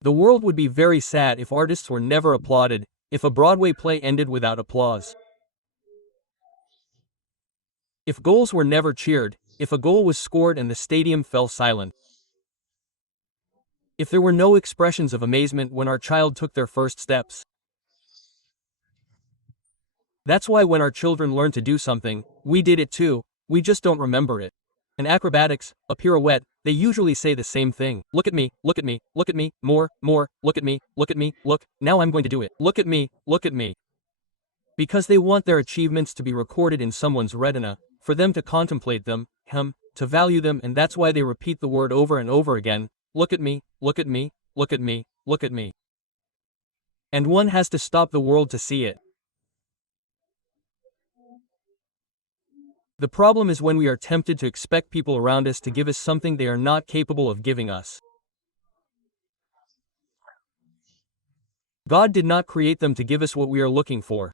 The world would be very sad if artists were never applauded, if a Broadway play ended without applause. If goals were never cheered, if a goal was scored and the stadium fell silent. If there were no expressions of amazement when our child took their first steps. That's why when our children learn to do something, we did it too, we just don't remember it. In acrobatics, a pirouette, they usually say the same thing. Look at me, look at me, look at me, more, look at me, look, now I'm going to do it. Look at me, look at me. Because they want their achievements to be recorded in someone's retina, for them to contemplate them, to value them, and that's why they repeat the word over and over again. Look at me, look at me, look at me, look at me. And one has to stop the world to see it. The problem is when we are tempted to expect people around us to give us something they are not capable of giving us. God did not create them to give us what we are looking for.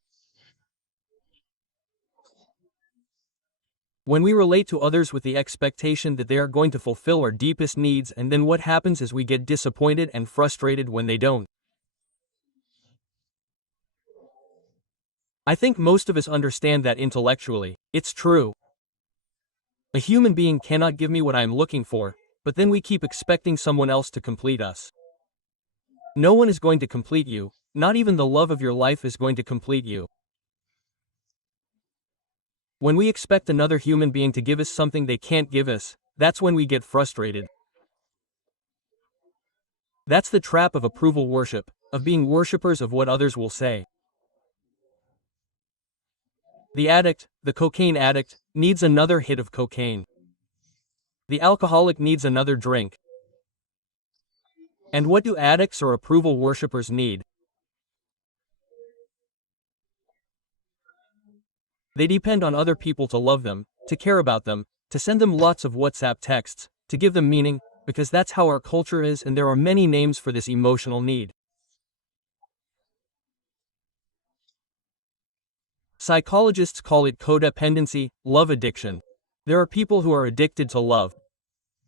When we relate to others with the expectation that they are going to fulfill our deepest needs, and then what happens is we get disappointed and frustrated when they don't. I think most of us understand that intellectually. It's true. A human being cannot give me what I am looking for, but then we keep expecting someone else to complete us. No one is going to complete you, not even the love of your life is going to complete you. When we expect another human being to give us something they can't give us, that's when we get frustrated. That's the trap of approval worship, of being worshippers of what others will say. The addict, the cocaine addict, needs another hit of cocaine. The alcoholic needs another drink. And what do addicts or approval worshippers need? They depend on other people to love them, to care about them, to send them lots of WhatsApp texts, to give them meaning, because that's how our culture is, and there are many names for this emotional need. Psychologists call it codependency, love addiction. There are people who are addicted to love.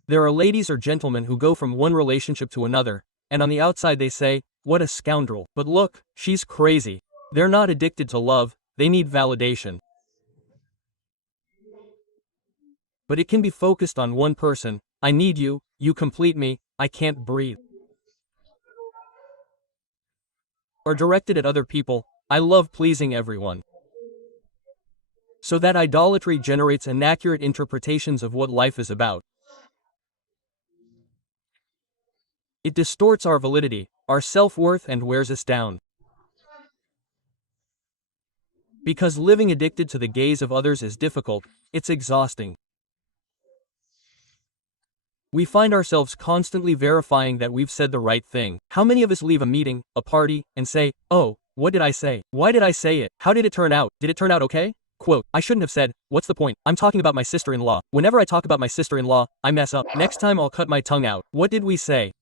There are ladies or gentlemen who go from one relationship to another, and on the outside they say, "What a scoundrel. But look, she's crazy." They're not addicted to love, they need validation. But it can be focused on one person. I need you, you complete me, I can't breathe. Or directed at other people. I love pleasing everyone. So that idolatry generates inaccurate interpretations of what life is about. It distorts our validity, our self-worth, and wears us down. Because living addicted to the gaze of others is difficult, it's exhausting. We find ourselves constantly verifying that we've said the right thing. How many of us leave a meeting, a party, and say, "Oh, what did I say? Why did I say it? How did it turn out? Did it turn out okay?" Quote, "I shouldn't have said, what's the point? I'm talking about my sister-in-law. Whenever I talk about my sister-in-law, I mess up. Next time I'll cut my tongue out. What did we say?"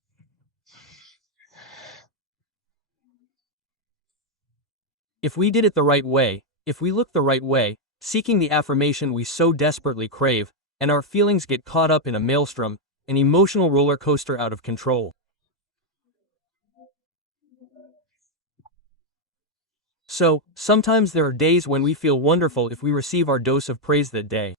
If we did it the right way, if we looked the right way, seeking the affirmation we so desperately crave, and our feelings get caught up in a maelstrom, an emotional roller coaster out of control. So, sometimes there are days when we feel wonderful if we receive our dose of praise that day.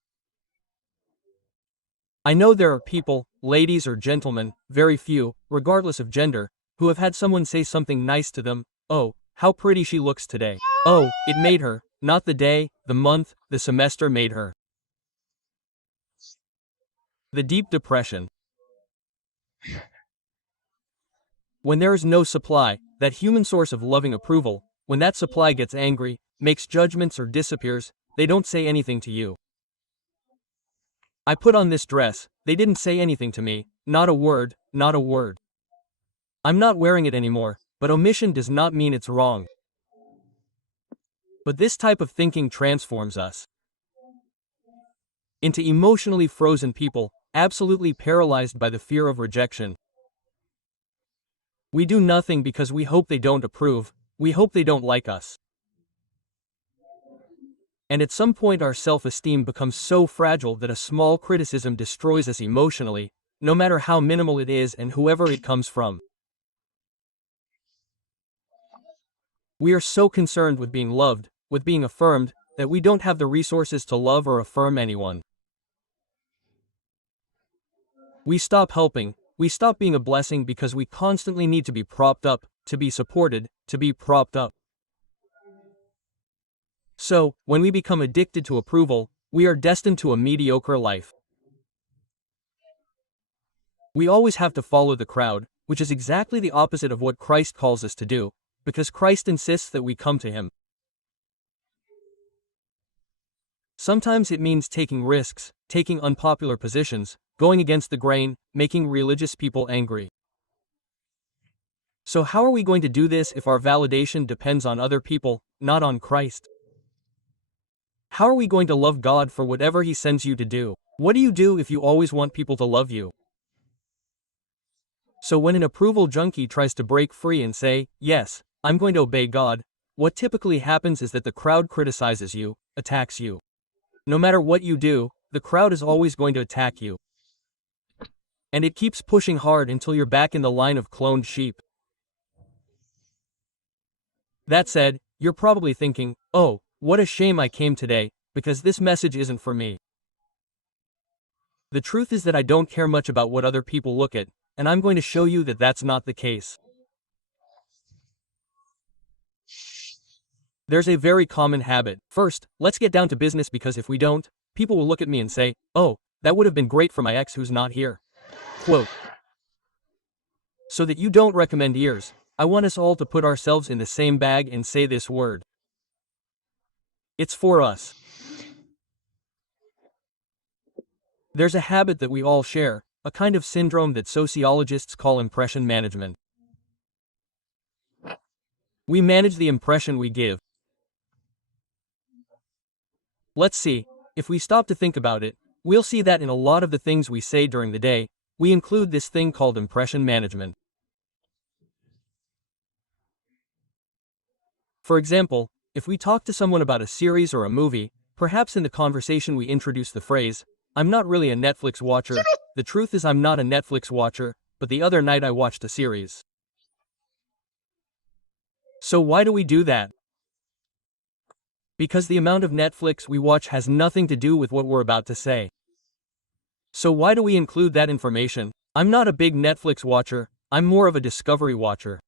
I know there are people, ladies or gentlemen, very few, regardless of gender, who have had someone say something nice to them. "Oh, how pretty she looks today. Oh, it made her, not the day, the month, the semester made her." The deep depression. When there is no supply, that human source of loving approval, when that supply gets angry, makes judgments or disappears, they don't say anything to you. I put on this dress, they didn't say anything to me, not a word, not a word. I'm not wearing it anymore, but omission does not mean it's wrong. But this type of thinking transforms us into emotionally frozen people, absolutely paralyzed by the fear of rejection. We do nothing because we hope they don't approve, we hope they don't like us. And at some point our self-esteem becomes so fragile that a small criticism destroys us emotionally, no matter how minimal it is and whoever it comes from. We are so concerned with being loved, with being affirmed, that we don't have the resources to love or affirm anyone. We stop helping, we stop being a blessing because we constantly need to be propped up, to be supported, to be propped up. So, when we become addicted to approval, we are destined to a mediocre life. We always have to follow the crowd, which is exactly the opposite of what Christ calls us to do, because Christ insists that we come to Him. Sometimes it means taking risks, taking unpopular positions, going against the grain, making religious people angry. So how are we going to do this if our validation depends on other people, not on Christ? How are we going to love God for whatever He sends you to do? What do you do if you always want people to love you? So when an approval junkie tries to break free and say, yes, I'm going to obey God, what typically happens is that the crowd criticizes you, attacks you. No matter what you do, the crowd is always going to attack you. And it keeps pushing hard until you're back in the line of cloned sheep. That said, you're probably thinking, oh, what a shame I came today, because this message isn't for me. The truth is that I don't care much about what other people look at, and I'm going to show you that that's not the case. There's a very common habit. First, let's get down to business because if we don't, people will look at me and say, oh, that would have been great for my ex who's not here. Quote. So that you don't recommend ears, I want us all to put ourselves in the same bag and say this word. It's for us. There's a habit that we all share, a kind of syndrome that sociologists call impression management. We manage the impression we give. Let's see, if we stop to think about it, we'll see that in a lot of the things we say during the day, we include this thing called impression management. For example, if we talk to someone about a series or a movie, perhaps in the conversation we introduce the phrase, I'm not really a Netflix watcher, the truth is I'm not a Netflix watcher, but the other night I watched a series. So why do we do that? Because the amount of Netflix we watch has nothing to do with what we're about to say. So why do we include that information? I'm not a big Netflix watcher, I'm more of a discovery watcher.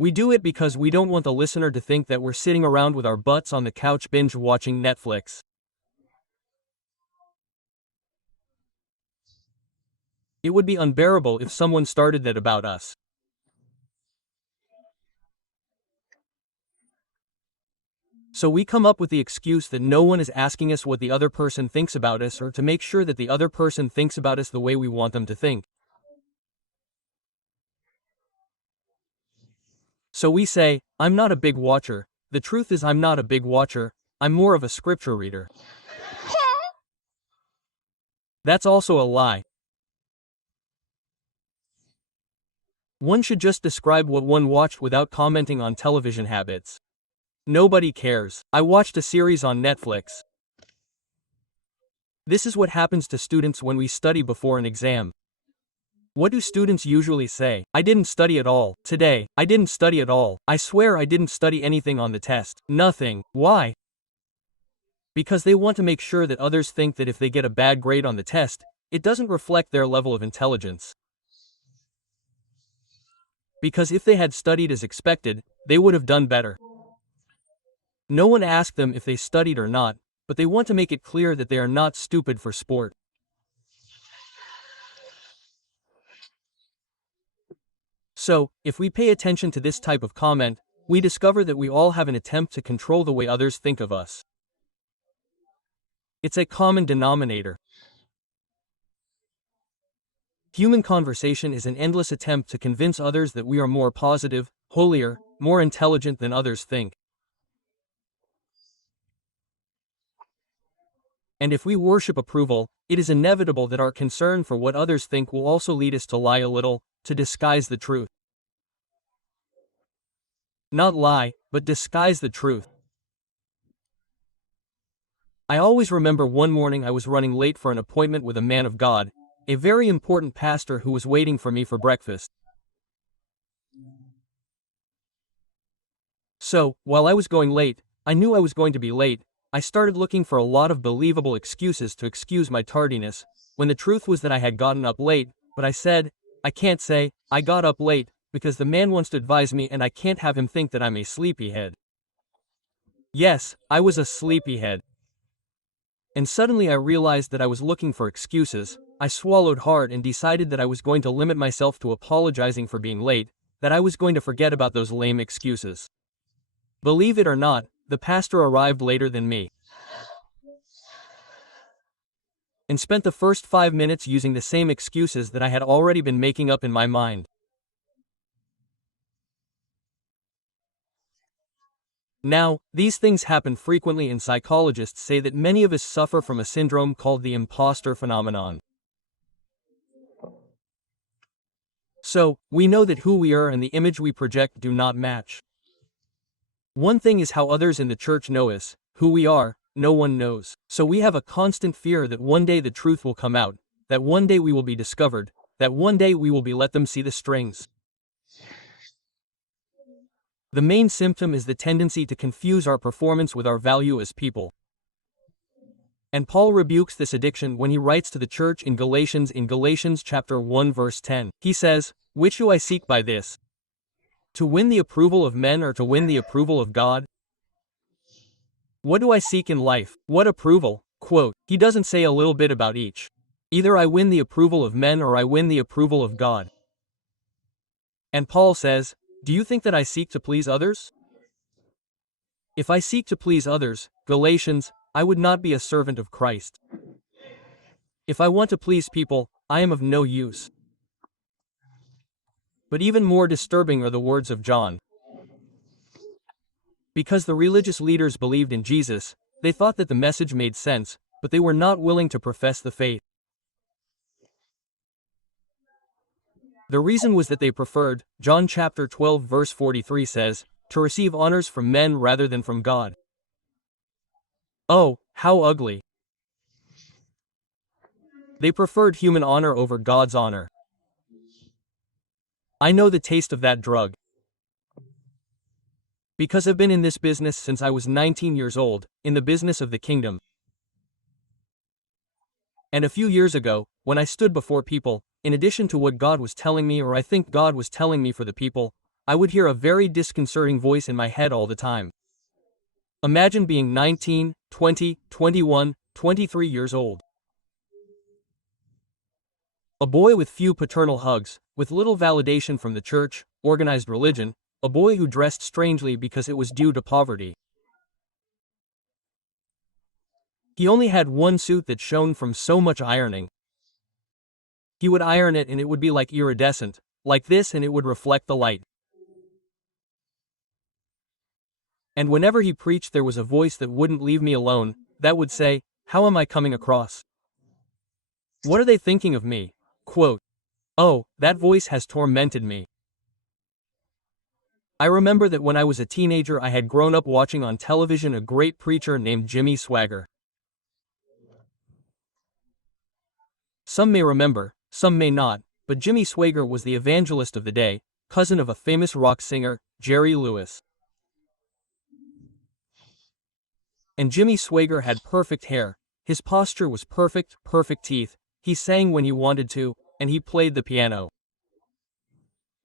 We do it because we don't want the listener to think that we're sitting around with our butts on the couch binge watching Netflix. It would be unbearable if someone started that about us. So we come up with the excuse that no one is asking us what the other person thinks about us or to make sure that the other person thinks about us the way we want them to think. So we say, I'm not a big watcher, the truth is I'm not a big watcher, I'm more of a scripture reader. That's also a lie. One should just describe what one watched without commenting on television habits. Nobody cares. I watched a series on Netflix. This is what happens to students when we study before an exam. What do students usually say? I didn't study at all. Today, I didn't study at all. I swear I didn't study anything on the test. Nothing. Why? Because they want to make sure that others think that if they get a bad grade on the test, it doesn't reflect their level of intelligence. Because if they had studied as expected, they would have done better. No one asked them if they studied or not, but they want to make it clear that they are not stupid for sport. So, if we pay attention to this type of comment, we discover that we all have an attempt to control the way others think of us. It's a common denominator. Human conversation is an endless attempt to convince others that we are more positive, holier, more intelligent than others think. And if we worship approval, it is inevitable that our concern for what others think will also lead us to lie a little, to disguise the truth. Not lie, but disguise the truth. I always remember one morning I was running late for an appointment with a man of God, a very important pastor who was waiting for me for breakfast. So, while I was going late, I knew I was going to be late. I started looking for a lot of believable excuses to excuse my tardiness, when the truth was that I had gotten up late, but I said, I can't say, I got up late, because the man wants to advise me and I can't have him think that I'm a sleepyhead. Yes, I was a sleepyhead. And suddenly I realized that I was looking for excuses. I swallowed hard and decided that I was going to limit myself to apologizing for being late, that I was going to forget about those lame excuses. Believe it or not, the pastor arrived later than me and spent the first 5 minutes using the same excuses that I had already been making up in my mind. Now, these things happen frequently, and psychologists say that many of us suffer from a syndrome called the imposter phenomenon. So, we know that who we are and the image we project do not match. One thing is how others in the church know us; who we are, no one knows. So we have a constant fear that one day the truth will come out, that one day we will be discovered, that one day we will be let them see the strings. The main symptom is the tendency to confuse our performance with our value as people. And Paul rebukes this addiction when he writes to the church in Galatians chapter 1 verse 10. He says, "Which do I seek by this? To win the approval of men or to win the approval of God? What do I seek in life? What approval?" Quote, he doesn't say a little bit about each. Either I win the approval of men or I win the approval of God. And Paul says, do you think that I seek to please others? If I seek to please others, Galatians, I would not be a servant of Christ. If I want to please people, I am of no use. But even more disturbing are the words of John. Because the religious leaders believed in Jesus, they thought that the message made sense, but they were not willing to profess the faith. The reason was that they preferred, John chapter 12 verse 43 says, to receive honors from men rather than from God. Oh, how ugly. They preferred human honor over God's honor. I know the taste of that drug. Because I've been in this business since I was 19 years old, in the business of the kingdom. And a few years ago, when I stood before people, in addition to what God was telling me or I think God was telling me for the people, I would hear a very disconcerting voice in my head all the time. Imagine being 19, 20, 21, 23 years old. A boy with few paternal hugs, with little validation from the church, organized religion, a boy who dressed strangely because it was due to poverty. He only had one suit that shone from so much ironing. He would iron it and it would be like iridescent, like this, and it would reflect the light. And whenever he preached there was a voice that wouldn't leave me alone, that would say, how am I coming across? What are they thinking of me? Quote, oh, that voice has tormented me. I remember that when I was a teenager I had grown up watching on television a great preacher named Jimmy Swaggart. Some may remember, some may not, but Jimmy Swaggart was the evangelist of the day, cousin of a famous rock singer, Jerry Lewis. And Jimmy Swaggart had perfect hair, his posture was perfect, perfect teeth, he sang when he wanted to, and he played the piano.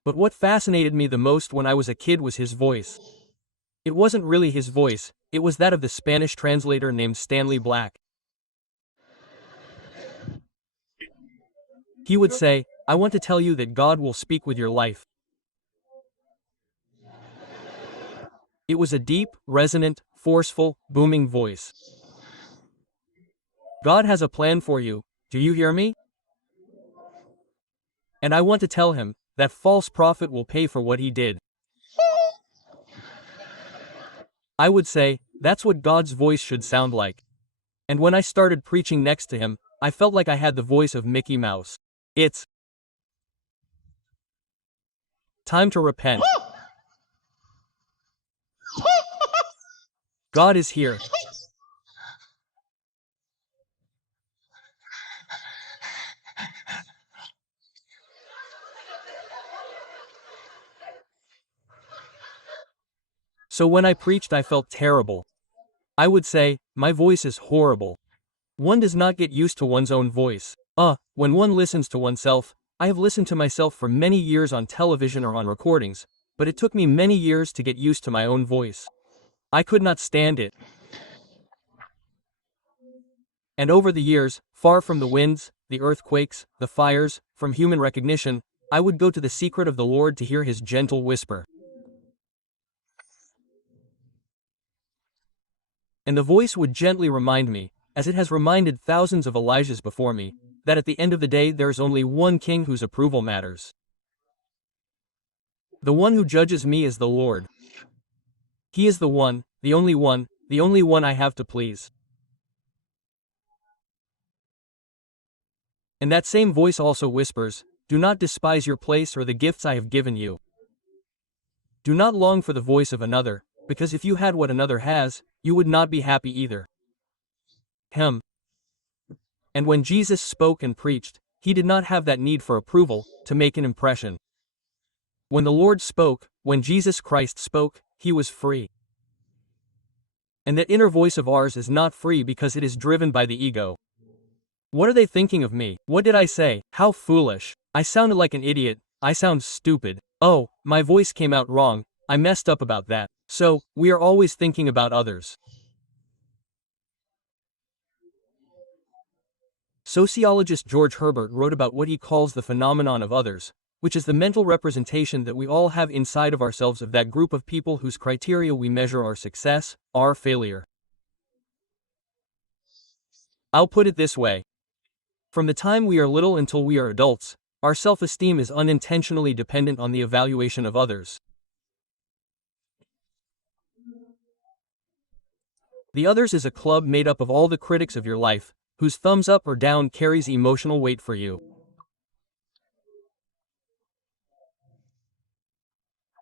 But what fascinated me the most when I was a kid was his voice. It wasn't really his voice, it was that of the Spanish translator named Stanley Black. He would say, I want to tell you that God will speak with your life. It was a deep, resonant, forceful, booming voice. God has a plan for you, do you hear me? And I want to tell him, that false prophet will pay for what he did. I would say, that's what God's voice should sound like. And when I started preaching next to him, I felt like I had the voice of Mickey Mouse. It's time to repent. God is here. So when I preached, I felt terrible. I would say, my voice is horrible. One does not get used to one's own voice. When one listens to oneself, I have listened to myself for many years on television or on recordings, but it took me many years to get used to my own voice. I could not stand it. And over the years, far from the winds, the earthquakes, the fires, from human recognition, I would go to the secret of the Lord to hear his gentle whisper. And the voice would gently remind me, as it has reminded thousands of Elijahs before me, that at the end of the day there is only one king whose approval matters. The one who judges me is the Lord. He is the one I have to please. And that same voice also whispers, do not despise your place or the gifts I have given you. Do not long for the voice of another, because if you had what another has, you would not be happy either. And when Jesus spoke and preached, he did not have that need for approval, to make an impression. When the Lord spoke, when Jesus Christ spoke, he was free. And that inner voice of ours is not free because it is driven by the ego. What are they thinking of me? What did I say? How foolish. I sounded like an idiot. I sound stupid. Oh, my voice came out wrong. I messed up about that. So, we are always thinking about others. Sociologist George Herbert wrote about what he calls the phenomenon of others, which is the mental representation that we all have inside of ourselves of that group of people whose criteria we measure our success, our failure. I'll put it this way. From the time we are little until we are adults, our self-esteem is unintentionally dependent on the evaluation of others. The others is a club made up of all the critics of your life, whose thumbs up or down carries emotional weight for you.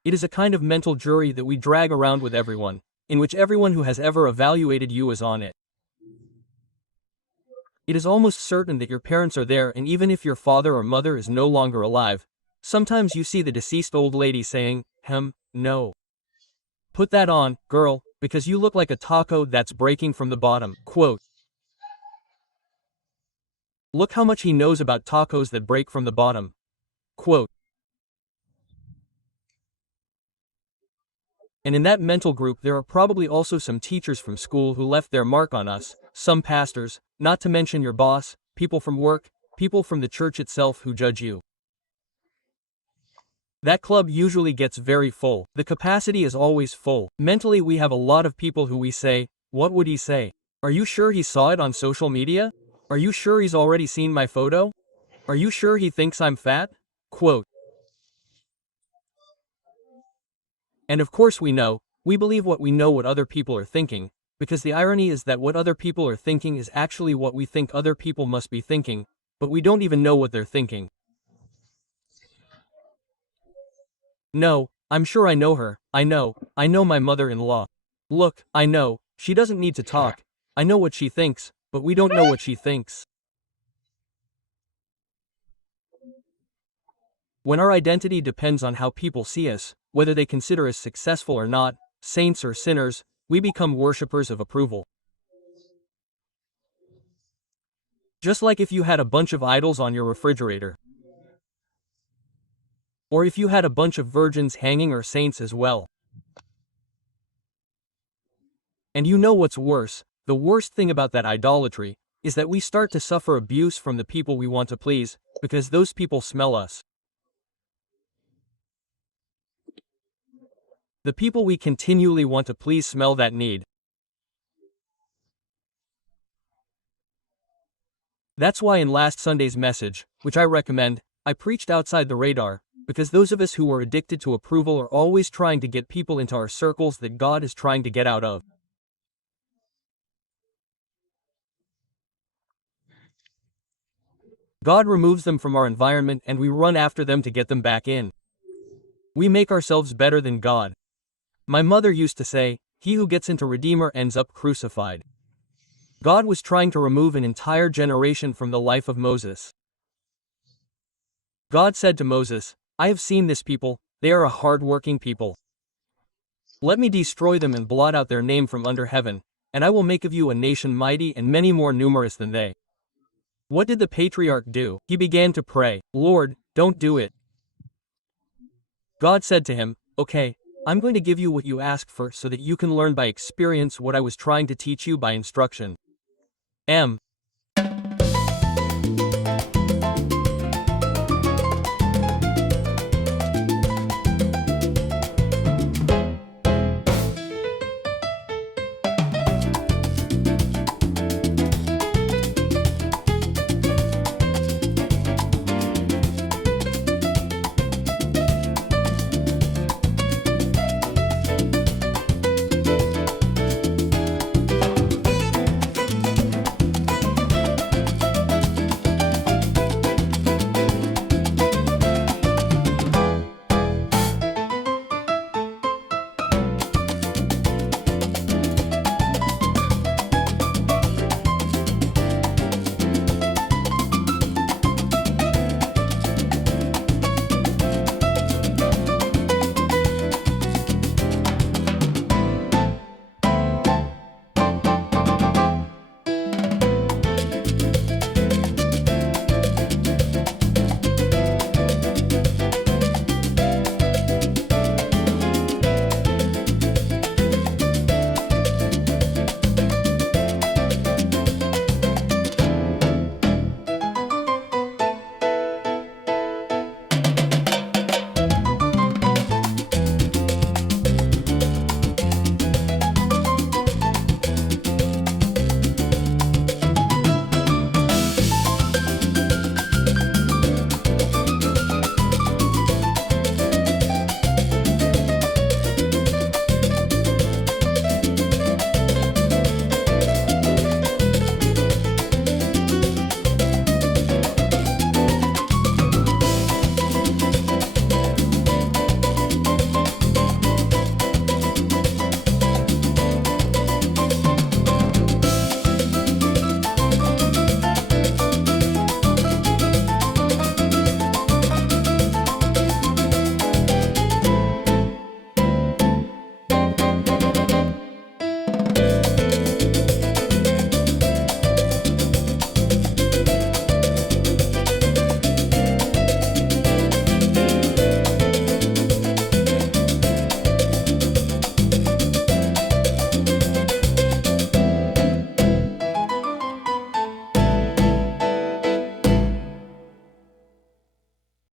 It is a kind of mental jury that we drag around with everyone, in which everyone who has ever evaluated you is on it. It is almost certain that your parents are there, and even if your father or mother is no longer alive, sometimes you see the deceased old lady saying, no. Put that on, girl, because you look like a taco that's breaking from the bottom. Quote. Look how much he knows about tacos that break from the bottom. Quote. And in that mental group there are probably also some teachers from school who left their mark on us, some pastors, not to mention your boss, people from work, people from the church itself who judge you. That club usually gets very full. The capacity is always full. Mentally we have a lot of people who we say, what would he say? Are you sure he saw it on social media? Are you sure he's already seen my photo? Are you sure he thinks I'm fat? Quote. And of course we believe what other people are thinking, because the irony is that what other people are thinking is actually what we think other people must be thinking, but we don't even know what they're thinking. No, I'm sure I know her. I know my mother-in-law. Look, I know, she doesn't need to talk. I know what she thinks, but we don't know what she thinks. When our identity depends on how people see us, whether they consider us successful or not, saints or sinners, we become worshippers of approval. Just like if you had a bunch of idols on your refrigerator. Or if you had a bunch of virgins hanging or saints as well. And you know what's worse, the worst thing about that idolatry, is that we start to suffer abuse from the people we want to please, because those people smell us. The people we continually want to please smell that need. That's why in last Sunday's message, which I recommend, I preached outside the radar, because those of us who are addicted to approval are always trying to get people into our circles that God is trying to get out of. God removes them from our environment and we run after them to get them back in. We make ourselves better than God. My mother used to say, he who gets into Redeemer ends up crucified. God was trying to remove an entire generation from the life of Moses. God said to Moses, I have seen this people, they are a hard-working people. Let me destroy them and blot out their name from under heaven, and I will make of you a nation mighty and many more numerous than they. What did the patriarch do? He began to pray, Lord, don't do it. God said to him, okay, I'm going to give you what you asked for so that you can learn by experience what I was trying to teach you by instruction.